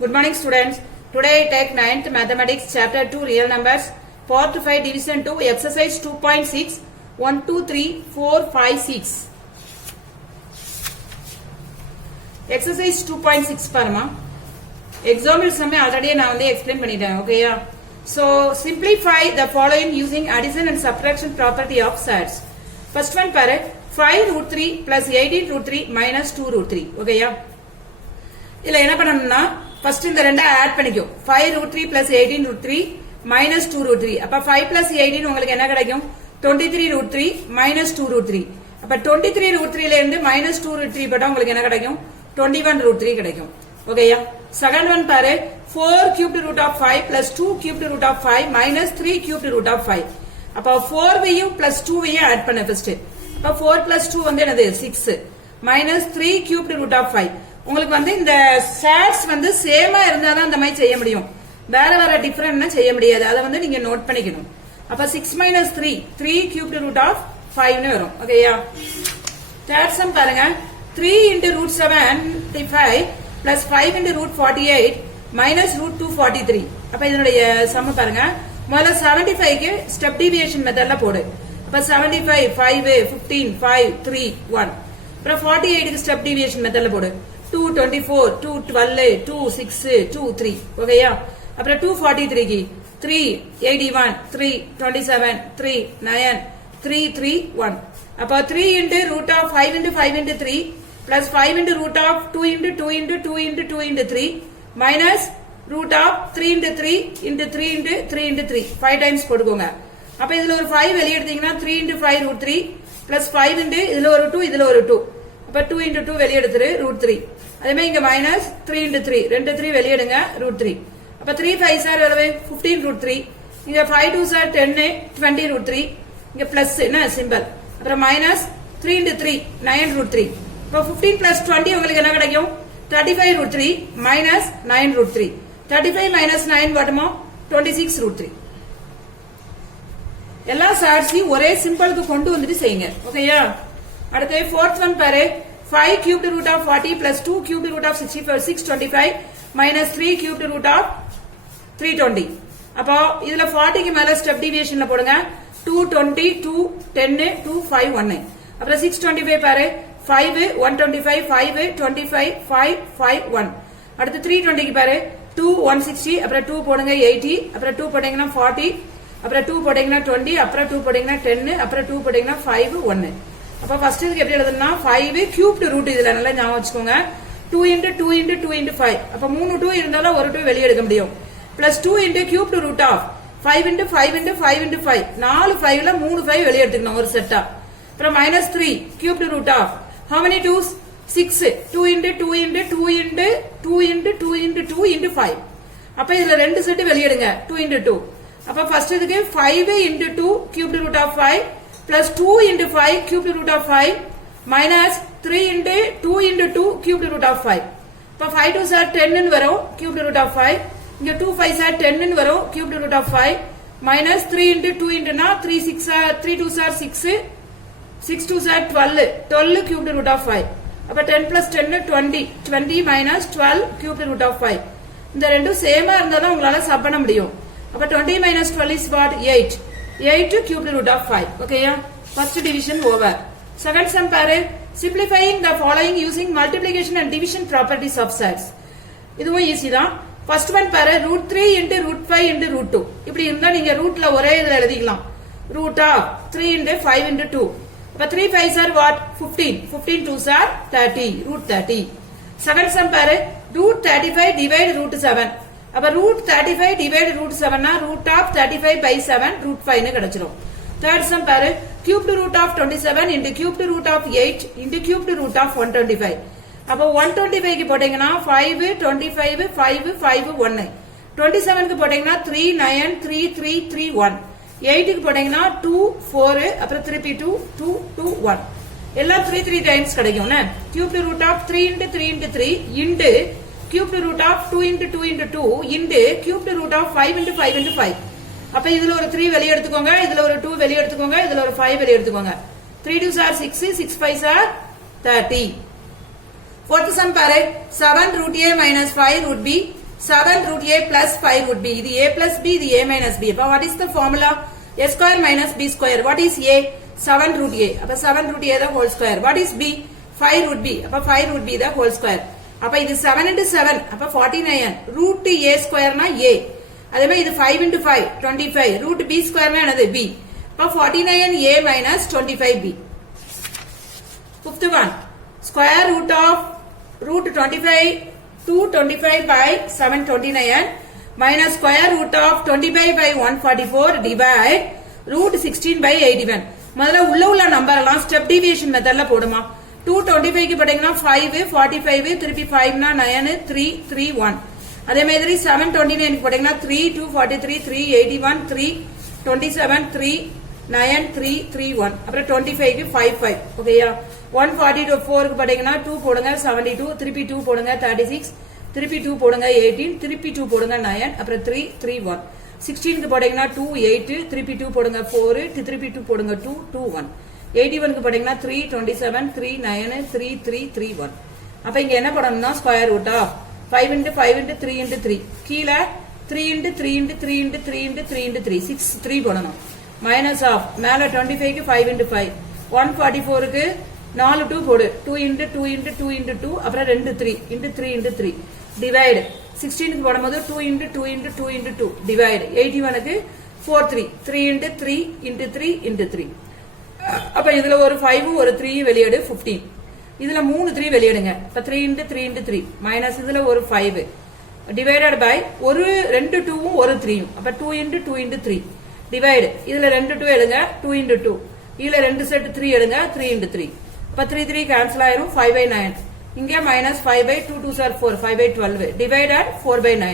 Good morning students. Today I take 9th mathematics chapter 2 real numbers part 5 division 2 exercise 2.6 1 2 3 4 5 6 exercise 2.6 பாருமா example sum already நான் வந்து explain பண்ணிட்டேன் ஓகேயா so simplify the following using addition and subtraction property of sets first one பாரு 5 root 3 plus 18 root 3 minus 2 root 3 ஓகேயா இல்ல என்ன பண்ணனும்னா ஃபர்ஸ்ட் இந்த ரெண்டை ஆட் பண்ணிக்கோ 5 root 3 plus 18 root 3 minus 2 root 3 அப்ப 5 plus 18 உங்களுக்கு என்ன கிடைக்கும் 23 root 3 minus 2 root 3 அப்ப 23 root 3 ல இருந்து minus 2 root 3 போட்டா உங்களுக்கு என்ன கிடைக்கும் 21 root 3 கிடைக்கும் ஓகேயா செகண்ட் ஒன் பாரு 4 cubed root of 5 plus 2 cubed root of 5 minus 3 cubed root of 5 அப்ப 4 வையும் plus 2 வையும் ஆட் பண்ண ஃபர்ஸ்ட் அப்ப 4 plus 2 வந்து என்னது 6 minus 3 cubed root of 5 உங்களுக்கு வந்து இந்த சாட்ஸ் வந்து சேமா இருந்தா தான் இந்த மாதிரி செய்ய முடியும் வேற வேற டிஃபரண்ட்னா செய்ய முடியாது அத வந்து நீங்க நோட் பண்ணிக்கணும் அப்ப 6 minus 3 3 cubed root of 5 னு வரும் ஓகேயா தேர்ட் சம் பாருங்க 3 into root 75 plus 5 into root 48 minus root 243 அப்ப இதனுடைய சம் பாருங்க முதல்ல 75 க்கு ஸ்டெப் டீவியேஷன் மெத்தட்ல போடு அப்ப 75 5 15 5 3 1 அப்புறம் 48 க்கு ஸ்டெப் டீவியேஷன் மெத்தட்ல போடு 2 24 2 12 2 6 2 3 ஓகேயா அப்புறம் 243 க்கு 3 81 3 27 3 9 3 3 1 அப்ப 3 into root of 5 into 5 into 3 plus 5 into root of 2 into 2 into 2 into 2 into 3 minus root of 3 into 3 into 3 into 3 into 3 5 times போடுங்க அப்ப இதுல ஒரு 5 வெளிய எடுத்தீங்கன்னா 3 into 5 root 3 plus 5 into இதுல ஒரு 2 இதுல ஒரு 2 அப்ப 2 into 2 வெளிய எடுத்துரு root 3 அதே மாதிரி இங்க minus 3 into 3 ரெண்டு 3 வெளிய எடுங்க root 3 அப்ப 3 5 சார் எவ்வளவு 15 root 3 இங்க 5 2 சார் 10 20 root 3 இங்க பிளஸ் என்ன சிம்பல் அப்புறம் minus 3 into 3 9 root 3 அப்ப 15 plus 20 உங்களுக்கு என்ன கிடைக்கும் 35 root 3 minus 9 root 3 35 minus 9 வருமா 26 root 3 எல்லா சாட்ஸையும் ஒரே சிம்பிளுக்கு கொண்டு வந்துட்டு செய்யுங்க ஓகேயா அடுத்து fourth one பாரு 5 cubed root of 40 plus 2 cubed root of 625 minus 3 cubed root of 320 அப்போ இதுல 40 க்கு மேல ஸ்டெப் டீவியேஷன்ல போடுங்க 220 2 10 2 5 1 அப்புறம் 625 பாரு 5 125 5 25 5 5 1 அடுத்து 320 க்கு பாரு 2 160 அப்புறம் 2 போடுங்க 80 அப்புறம் 2 போட்டீங்கன்னா 40 அப்புறம் 2 போட்டீங்கன்னா 20 அப்புறம் 2 போட்டீங்கன்னா 10 அப்புறம் 2 போட்டீங்கன்னா 5 1 அப்ப ஃபர்ஸ்ட் இதுக்கு எப்படி எழுதணும்னா 5 cubed root இதுல நல்லா ஞாபகம் வச்சுக்கோங்க 2 into 2 into 2 into 5 அப்ப மூணு 2 இருந்தாலும் ஒரு 2 வெளிய எடுக்க முடியும் plus 2 into cubed root of 5 into 5 into 5 into 5 நாலு 5 ல மூணு 5 வெளிய எடுத்துக்கணும் ஒரு செட்டா அப்புறம் minus 3 cubed root of how many 2s 6 2 into 2 into 2 into 2 into 2 into 2 into 5 அப்ப இதுல ரெண்டு செட் வெளிய எடுங்க 2 into 2 அப்ப ஃபர்ஸ்ட் இதுக்கு 5 into 2 cubed root of 5 plus 2 into 5 cubed root of 5 minus 3 into 2 into 2 cubed root of 5 அப்ப 5 2s are 10 ன்னு வரும் cubed root of 5 இங்க 2 5s are 10 ன்னு வரும் cubed root of 5 minus 3 into 2 into னா 3 6 are 3 2s are 6 6 2s are 12 12 cubed root of 5 அப்ப 10 plus 10 20 20 minus 12 cubed root of 5 இந்த ரெண்டும் சேமா இருந்தா தான் உங்களால சப் பண்ண முடியும் அப்ப 20 minus 12 is what 8 8 cubed root of 5 ஓகேயா first division over second sum பாரு simplifying the following using multiplication and division properties of sets இதுவும் ஈஸி தான் first one பாரு root 3 into root 5 into root 2 இப்படி இருந்தா நீங்க ரூட்ல ஒரே இதுல எழுதிக்கலாம் root of 3 into 5 into 2 அப்ப 3 5s are what 15 15 2s are 30 root 30 second sum பாரு root 35 divide root 7 அப்ப root 35 divide root 7 னா root of 35 by 7 root 5 னு கிடைச்சிரும் third sum பாரு cubed root of 27 into cubed root of 8 into cubed root of 125 அப்ப 125 க்கு போட்டீங்கன்னா 5 25 5 5 1 27 க்கு போட்டீங்கன்னா 3 9 3 3 3 1 8 க்கு போட்டீங்கன்னா 2 4 அப்புறம் திருப்பி 2 2 2 1 எல்லாம் 3 3 டைம்ஸ் கிடைக்கும்னா cubed root of 3 into 3 into 3 into cubed root of 2 into 2 into 2 into cubed root of 5 into 5 into 5 அப்ப இதுல ஒரு 3 வெளிய எடுத்துக்கோங்க இதுல ஒரு 2 வெளிய எடுத்துக்கோங்க இதுல ஒரு 5 வெளிய எடுத்துக்கோங்க 3 2s are 6 6 5s are 30 fourth sum பாரு 7 root a minus 5 root b 7 root a plus 5 root b. இது a plus b, இது a minus b. அப்ப what is the formula? a square minus b square. What is a? 7 root a. அப்ப 7 root a the whole square. What is b? 5 root b. அப்ப 5 root b the whole square. அப்ப இது 7 into 7. அப்ப 49. root a square na a. அதே மாதிரி இது 5 into 5 25. root b square na என்னது b. அப்ப 49a minus 25b. Fifth one. Square root of root 25 225 by 729 minus square root of 25 by 144 divide root 16 by 81. முதல்ல உள்ள நம்பர் எல்லாம் step deviation மெத்தட்ல போடுமா. 225 க்கு போட்டீங்கன்னா 5 45 திருப்பி 5 னா 9 3 3 1. அதே மாதிரி 729 க்கு போட்டீங்கன்னா 3 2 43 3 81 3 27 3 9 3 3 1. அப்புறம் 25 க்கு 5 5. ஓகேயா. 142 4 க்கு போட்டீங்கன்னா 2 போடுங்க 72 திருப்பி 2 போடுங்க 36 திருப்பி 2 போடுங்க 18 திருப்பி 2 போடுங்க 9 அப்புறம் 3 3 1. 16 க்கு போட்டீங்கன்னா 2 8 திருப்பி 2 போடுங்க 4 திருப்பி 2 போடுங்க 2 2 1. 81 க்கு போட்டீங்கன்னா 3 27 3 9 3 3 3 1. அப்ப இங்க என்ன பண்ணணும்னா square root of 5 into 5 into 3 into 3 கீழ 3 into 3 into 3 into 3 into 3 into 3 6 3 போடணும். மைனஸ் ஆஃப் மேல 25 க்கு 5 into 5 144 க்கு 4 2 போடு 2 into 2 into 2 into 2 அப்புறம் 2 3 into 3 into 3 டிவைட் 16 க்கு போடும்போது 2 into 2 into 2 into 2 டிவைட் 81 க்கு 4 3 3 into 3 into 3 into 3. அப்ப இதுல ஒரு 5 ஒரு 3 வெளியேடு 15. இதுல 3 3 வெளியேடுங்க. அப்ப 3 into 3 into 3 மைனஸ் இதுல ஒரு 5 டிவைடட் பை ஒரு 2 2 ம் ஒரு 3 ம். அப்ப 2 into 2 into 3 டிவைட் இதுல 2 2 எடுங்க 2 into 2 இதுல 2 செட் 3 எடுங்க 3 into 3. அப்ப 3 3 கேன்சல் ஆயிரும் 5 by 9. இங்க minus 5 by 2 2s are 4 5 by 12 divided 4 by 9.